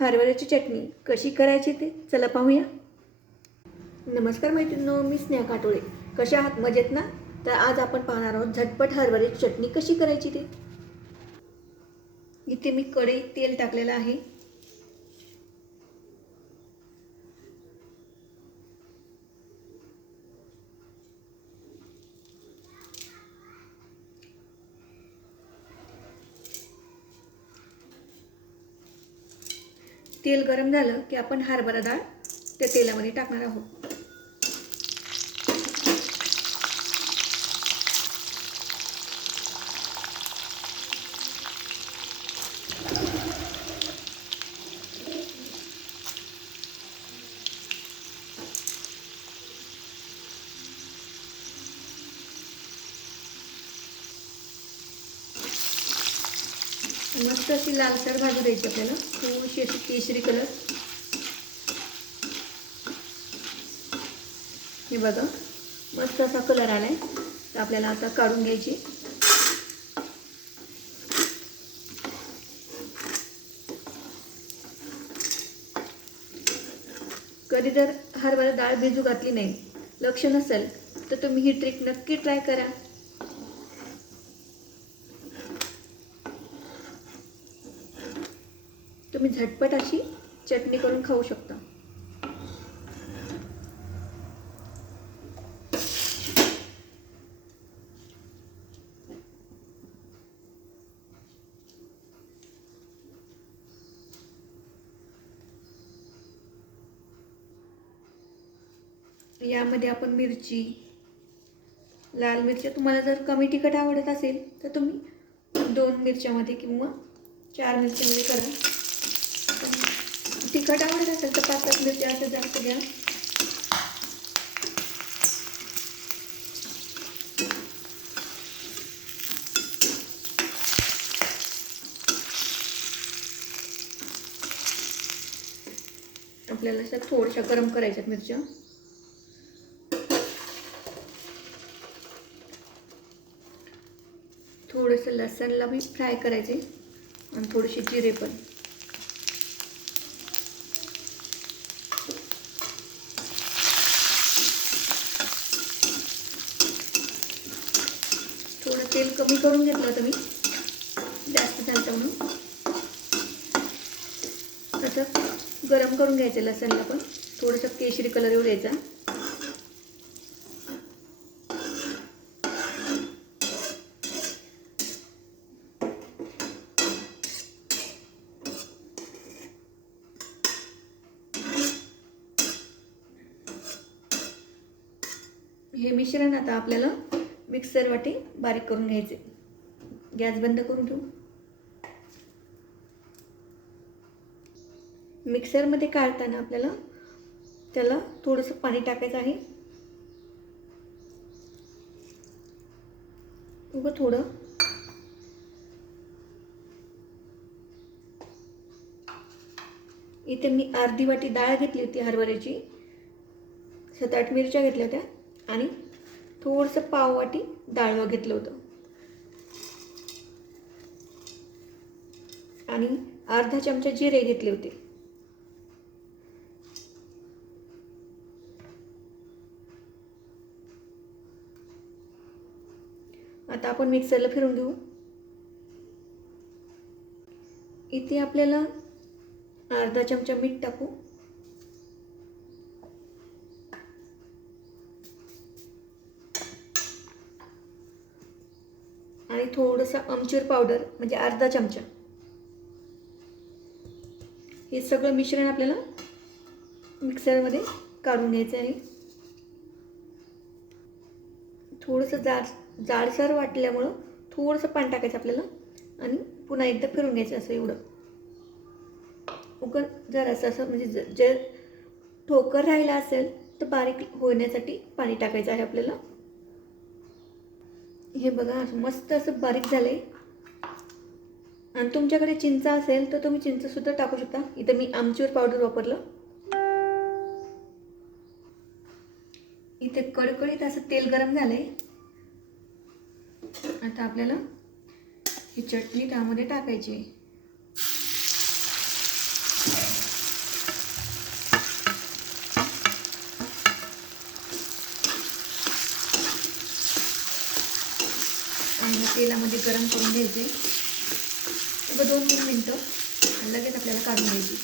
हरभऱ्याची चटणी कशी करायची ते चला पाहूया. नमस्कार मैत्रिणींनो मी स्नेहा काटोळे. कशा आहात? मजेत ना? तर आज आपण पाहणार आहोत झटपट हरभऱ्याची चटणी कशी करायची ते. इथे मी कढईत तेल टाकलेलं आहे. तेल गरम झालं की आपण हरभरा डाळ त्या तेलामध्ये टाकणार आहोत. मस्त अशी लालसर भाजी द्यायची आपल्याला. थोडीशी अशी केशरी कलर हे बघा. मस्त असा कलर आलाय. तर आपल्याला आता काढून घ्यायची. कधी जर हरभरा डाळ भिजू घातली नाही लक्ष नसेल तर तुम्ही ही ट्रिक नक्की ट्राय करा. तुम्ही झटपट अशी चटणी करून खाऊ शकता. यामध्ये आपण मिरची लाल मिरच्या तुम्हाला जर कमी तिखट आवडत असेल तर तुम्ही दोन मिरच्यामध्ये किंवा चार मिरच्यामध्ये करा. तिखट आवडत असेल तर पाच सात मिरच्या असं जास्त घ्या. आपल्याला अशा थोड्याशा गरम करायच्यात मिरच्या. थोडंसं लसणला मी फ्राय करायचे आणि थोडीशी जिरे पण थोडं तेल कमी करून घेतलं होतं मी. जास्त झालं म्हणून. असं गरम करून घ्यायचं लसणला पण. थोडंसं केशरी कलर येऊ द्यायचा. हे मिश्रण आता आपल्याला मिक्सर वाटी बारीक करून घ्यायचे. गॅस बंद करून ठेवू. मिक्सरमध्ये काढताना आपल्याला त्याला थोडंसं पाणी टाकायचं आहे. उगं थोडं. इथे मी अर्धी वाटी डाळ घेतली होती हरभऱ्याची. सात आठ मिरच्या घेतल्या होत्या आणि थोडंसं पाववाटी वाटी घेतलं होतं. आणि अर्धा चमचा जिरे घेतले होते. आता आपण मिक्सरला फिरून घेऊ. इथे आपल्याला अर्धा चमचा मीठ टाकू. आणि थोडंसं आमचूर पावडर म्हणजे अर्धा चमचा. हे सगळं मिश्रण आपल्याला मिक्सरमध्ये काढून घ्यायचं आहे. थोडंसं जाड जाडसर वाटल्यामुळं थोडंसं पाणी टाकायचं आपल्याला आणि पुन्हा एकदा फिरून घ्यायचं असं एवढं. उकळ जर असं असं म्हणजे जर ठोकर राहिला असेल तर बारीक होण्यासाठी पाणी टाकायचं आहे आपल्याला. हे बघा मस्त असं बारीक झालं आहे आणि तुमच्याकडे चिंच असेल तर तुम्ही चिंचसुद्धा टाकू शकता. इथं मी आमचूर पावडर वापरलं. इथे कडकडीत असं तेल गरम झालं आहे आता आपल्याला ही चटणी त्यामध्ये टाकायची आहे. तेलामध्ये गरम करून घ्यायचे. बघ दोन तीन मिनटं. लगेच आपल्याला काढून घ्यायची.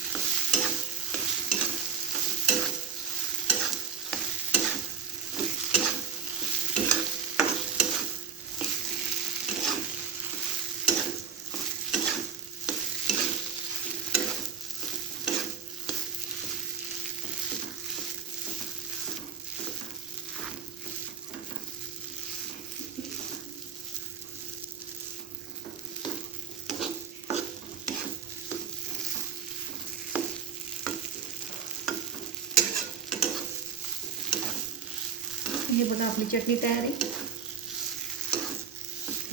बघा आपली चटणी तयार आहे.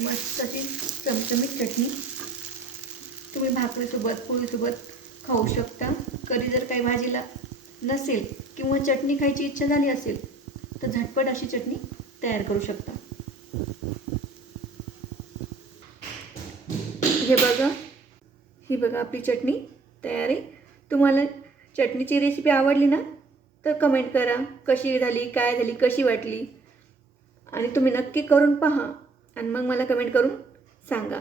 मस्त अशी चमचमीत चटणी. तुम्ही भाकरीसोबत पोळीसोबत खाऊ शकता. कधी जर काही भाजीला नसेल किंवा चटणी खायची इच्छा झाली असेल तर झटपट अशी चटणी तयार करू शकता. हे बघा ही बघा आपली चटणी तयार आहे. तुम्हाला चटणीची रेसिपी आवडली ना तर कमेंट करा. कशी झाली काय झाली कशी वाटली? आणि तुम्ही नक्की करून पहा. आणि मग मला कमेंट करून सांगा.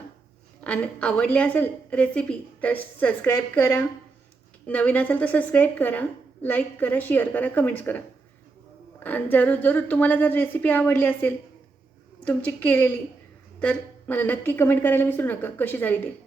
आणि आवडली असेल रेसिपी तर सबस्क्राईब करा. नवीन असेल तर सबस्क्राईब करा. लाईक करा शेअर करा कमेंट्स करा. आणि जरूर जरूर तुम्हाला जर रेसिपी आवडली असेल तुमची केलेली तर मला नक्की कमेंट करायला विसरू नका. कशी झाली ते.